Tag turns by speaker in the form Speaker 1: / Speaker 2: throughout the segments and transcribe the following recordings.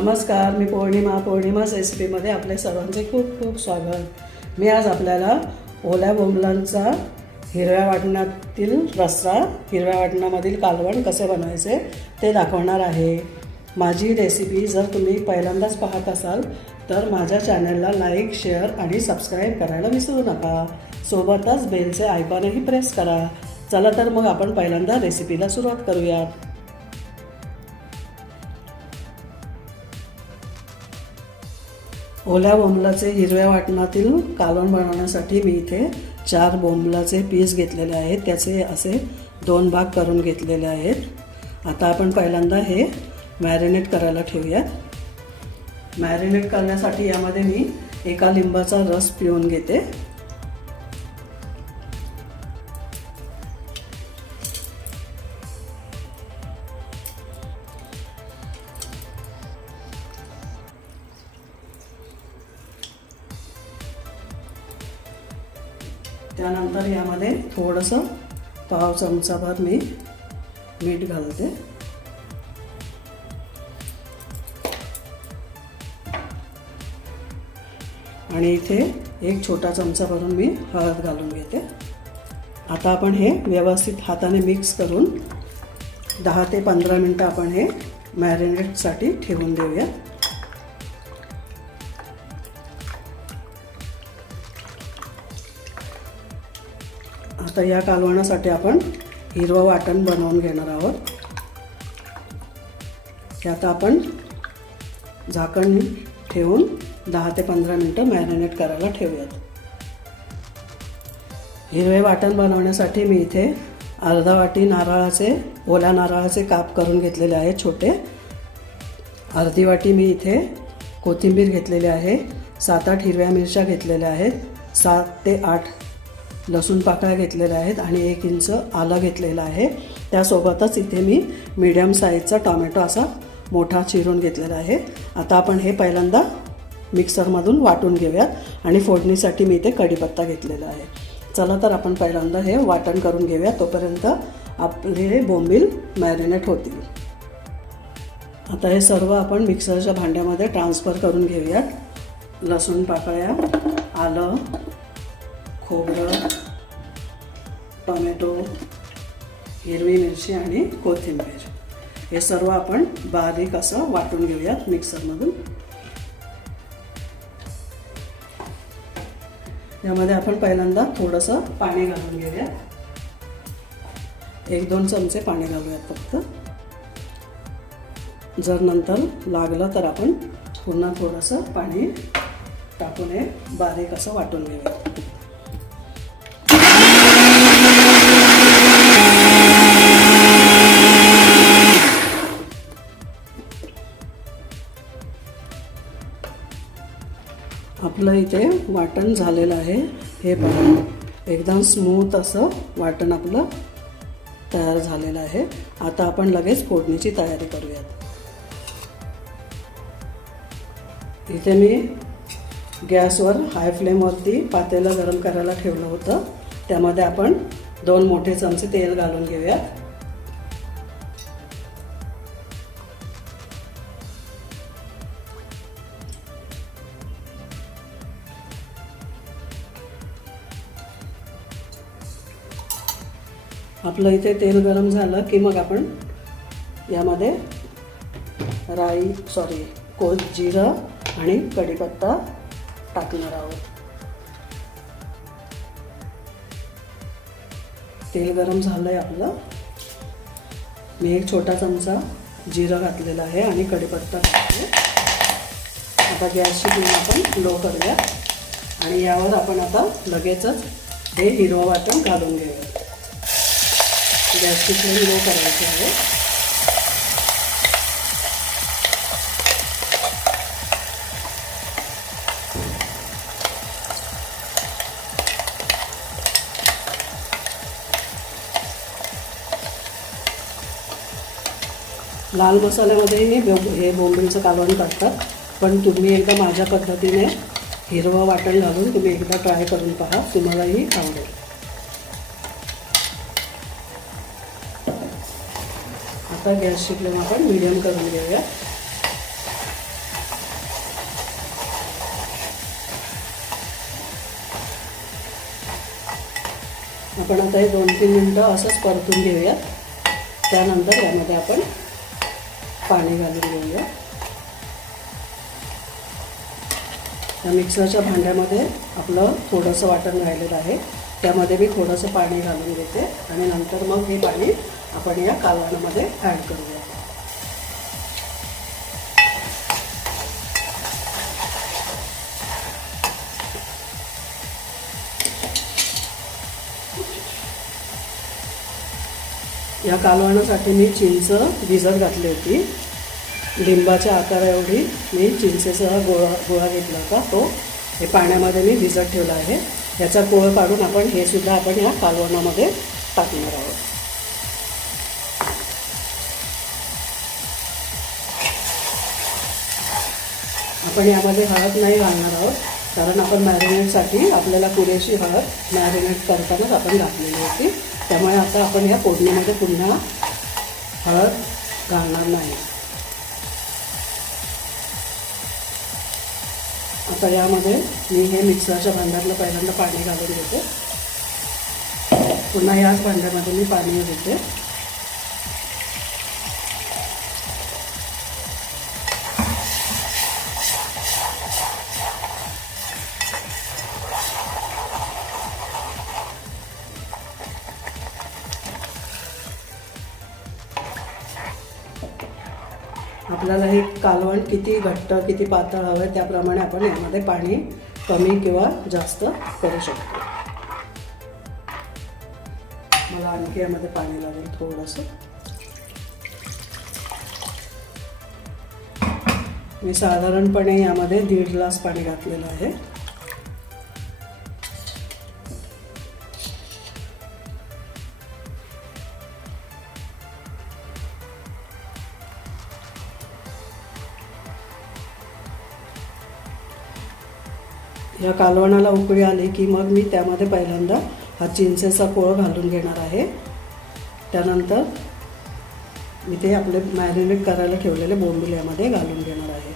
Speaker 1: नमस्कार मी पौर्णिमा पौर्णिमाच रेसिपीमध्ये आपले सर्वांचे खूप खूप स्वागत. मी आज आपल्याला ओल्या बोंबलांचा हिरव्या वाटणातील रस्सा हिरव्या वाटणामधील कालवण कसे बनवायचे ते दाखवणार आहे. माझी रेसिपी जर तुम्ही पहिल्यांदाच पाहत असाल तर माझ्या चॅनलला लाईक शेअर आणि सबस्क्राईब करायला विसरू नका. सोबतच बेलचे आयकॉनही प्रेस करा. चला तर मग आपण पहिल्यांदा रेसिपीला सुरुवात करूयात. ओल्या बोंबलाचे हिरव्या वाटणातील कालवण बनवण्यासाठी मी इथे चार बोंबलाचे पीस घेतलेले आहेत. त्याचे असे दोन भाग करून घेतलेले आहेत. आता आपण पहिल्यांदा हे मॅरिनेट करायला ठेवूयात. मॅरिनेट करण्यासाठी यामध्ये मी एका लिंबाचा रस पिळून घेते. त्यानंतर यामध्ये थोडंसं पाव चमचाभर मी मीठ घालते. आणि इथे एक छोटा चमचा भरून मी हळद घालून घेते. आता आपण हे व्यवस्थित हाताने मिक्स करून दहा ते पंधरा मिनटं आपण हे मॅरिनेटसाठी ठेवून देऊया तर या कालवणासाठी आपण हिरवं वाटण बनवून घेणार आहोत. हे आता आपण झाकण ठेवून दहा ते पंधरा मिनटं मॅरिनेट करायला ठेवूयात. हिरवे वाटण बनवण्यासाठी मी इथे अर्धा वाटी नारळाचे ओल्या नारळाचे काप करून घेतलेले आहेत छोटे. अर्धी वाटी मी इथे कोथिंबीर घेतलेली आहे. सात आठ हिरव्या मिरच्या घेतलेल्या आहेत. सात ते आठ लसूण पाकळ्या घेतलेल्या आहेत आणि एक इंच आलं घेतलेलं आहे. त्यासोबतच इथे मी मीडियम साईजचा टॉमॅटो असा मोठा चिरून घेतलेला आहे. आता आपण हे पहिल्यांदा मिक्सरमधून वाटून घेऊयात आणि फोडणीसाठी मी इथे कढीपत्ता घेतलेला आहे. चला तर आपण पहिल्यांदा हे वाटण करून घेऊया तोपर्यंत आपले हे बोंबील मॅरिनेट होतील. आता हे सर्व आपण मिक्सरच्या भांड्यामध्ये ट्रान्सफर करून घेऊयात. लसूण पाकळ्या आलं खोबरं टोमॅटो हिरवी मिरची आणि कोथिंबीर. हे सर्व आपण बारीक असं वाटून घेऊयात मिक्सरमधून. यामध्ये आपण पहिल्यांदा थोडंसं पाणी घालून घेऊयात. एक दोन चमचे पाणी घालूयात फक्त. जर नंतर लागलं तर आपण पुन्हा थोडंसं पाणी टाकून हे बारीक असं वाटून घेऊयात. आपलं इथे वाटण झालेलं आहे. हे पण एकदम स्मूथ असं वाटण आपलं तयार झालेलं आहे. आता आपण लगेच फोडणीची तयारी करूयात. इथे मी गॅसवर हाय फ्लेमवरती पातेलं गरम करायला ठेवलं होतं. त्यामध्ये आपण दोन मोठे चमचे तेल घालून घेऊयात. आपलं इथे तेल गरम झालं की मग आपण यामध्ये राई सॉरी कोथ जिरं आणि कढीपत्ता टाकणार आहोत. तेल गरम झालं आहे आपलं. मी एक छोटा चमचा जिरं घातलेलं आहे आणि कढीपत्ता घातले आता गॅसची फ्लेम आपण लो करूया. आणि यावर आपण आता लगेचच हे हिरवं वाटण घालून घेऊया. जास्त फ्लेम लो करायची आहे. लाल मसाल्यामध्येही हे बोंबीलचं कालवण टाकतात पण तुम्ही एकदा माझ्या पद्धतीने हिरवं वाटण घालून तुम्ही एकदा ट्राय करून पहा. तुम्हालाही आवडेल. आता गॅसची फ्लेम आपण मिडियम करून घेऊया. आपण आता हे दोन तीन मिनटं असंच परतून घेऊया त्यानंतर यामध्ये आपण पाणी घालून घेऊया. त्या मिक्सरच्या भांड्यामध्ये आपलं थोडंसं वाटण राहिलेलं आहे. त्यामध्ये मी थोडंसं पाणी घालून घेते आणि नंतर मग हे पाणी आपण या कालवणामध्ये ॲड करूया. या कालवणासाठी मी चिंच भिजत घातली होती. लिंबाच्या आकारा एवढी मी चिंचेचा गोळा गोळा घेतला होता. तो हे पाण्यामध्ये मी भिजत ठेवला आहे. याचा गोळ काढून आपण हे सुद्धा आपण या कालवणामध्ये टाकणार आहोत. आपण यामध्ये हळद नाही घालणार आहोत कारण आपण मॅरिनेटसाठी आपल्याला पुरेशी हळद मॅरिनेट करतानाच आपण घातलेली होती. त्यामुळे आता आपण या फोडणीमध्ये पुन्हा हळद घालणार नाही. आता यामध्ये मी हे मिक्सरच्या भांड्यातलं पहिल्यांदा पाणी घालून घेते. पुन्हा याच भांड्यामध्ये मी पाणी घेते आपल्याला हे कालवण किती घट्ट किती पातळ हवं आहे त्याप्रमाणे आपण यामध्ये पाणी कमी किंवा जास्त करू शकतो. मला आणखी यामध्ये पाणी लागेल थोडंसं. मी साधारणपणे यामध्ये दीड ग्लास पाणी घातलेलं आहे. या कालवणाला उकळी आली की मग मी त्यामध्ये पहिल्यांदा हा चिंचेचा पोळ घालून घेणार आहे. त्यानंतर मी ते आपले मॅरिनेट करायला ठेवलेले बोंबील यामध्ये घालून घेणार आहे.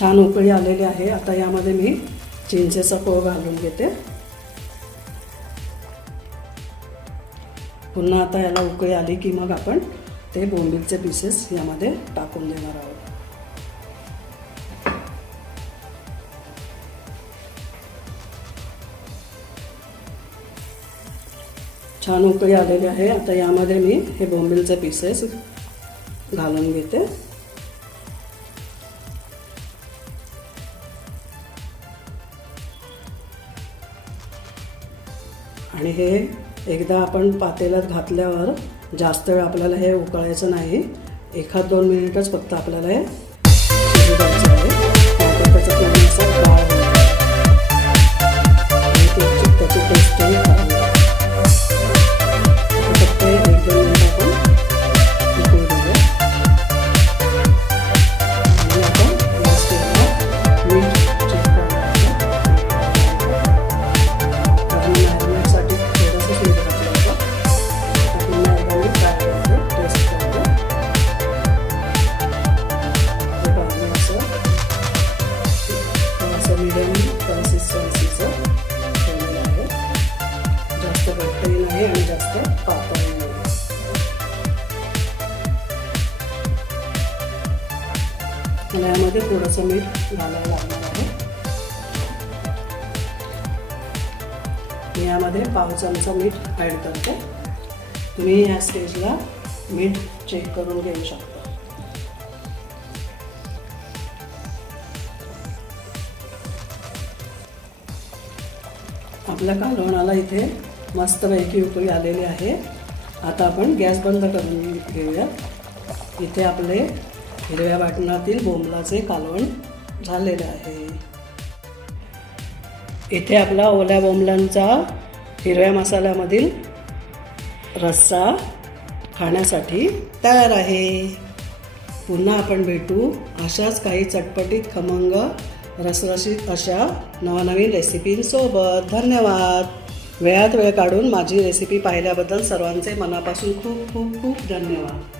Speaker 1: छान उकळी आलेली आहे. आता यामध्ये मी चिंचेचा पोळ घालून घेते. पुन्हा आता याला उकळी आली की मग आपण ते बोंबीलचे पीसेस यामध्ये टाकून देणार आहोत. छान उकळी आलेली आहे. आता यामध्ये मी हे बोंबीलचे पीसेस घालून घेते. आणि हे एकदा आपण पातेल्यात घातल्यावर जास्त वेळ आपल्याला हे उकळायचं नाही. एखाद दोन मिनिटच फक्त आपल्याला हे द्यायचं आहे. त्याची त्याची यामध्ये थोडंसं मीठ घालायला लागणार आहे. मी यामध्ये पाव चमचा मीठ ॲड करते. तुम्ही या स्टेजला मीठ चेक करून घेऊ शकता. आपल्या कालवणाला इथे मस्तपैकी उकळी आलेली आहे. आता आपण गॅस बंद करून घेऊया. इथे आपले हिरव्या वाटणातील बोंबलाचे कालवण झालेले आहे. इथे आपला ओल्या बोंबलांचा हिरव्या मसाल्यामधील रस्सा खाण्यासाठी तयार आहे. पुन्हा आपण भेटू अशाच काही चटपटीत खमंग रसरशीत अशा नवनवीन रेसिपींसोबत. धन्यवाद. वेळात वेळ काढून माझी रेसिपी पाहिल्याबद्दल सर्वांचे मनापासून खूप खूप खूप धन्यवाद.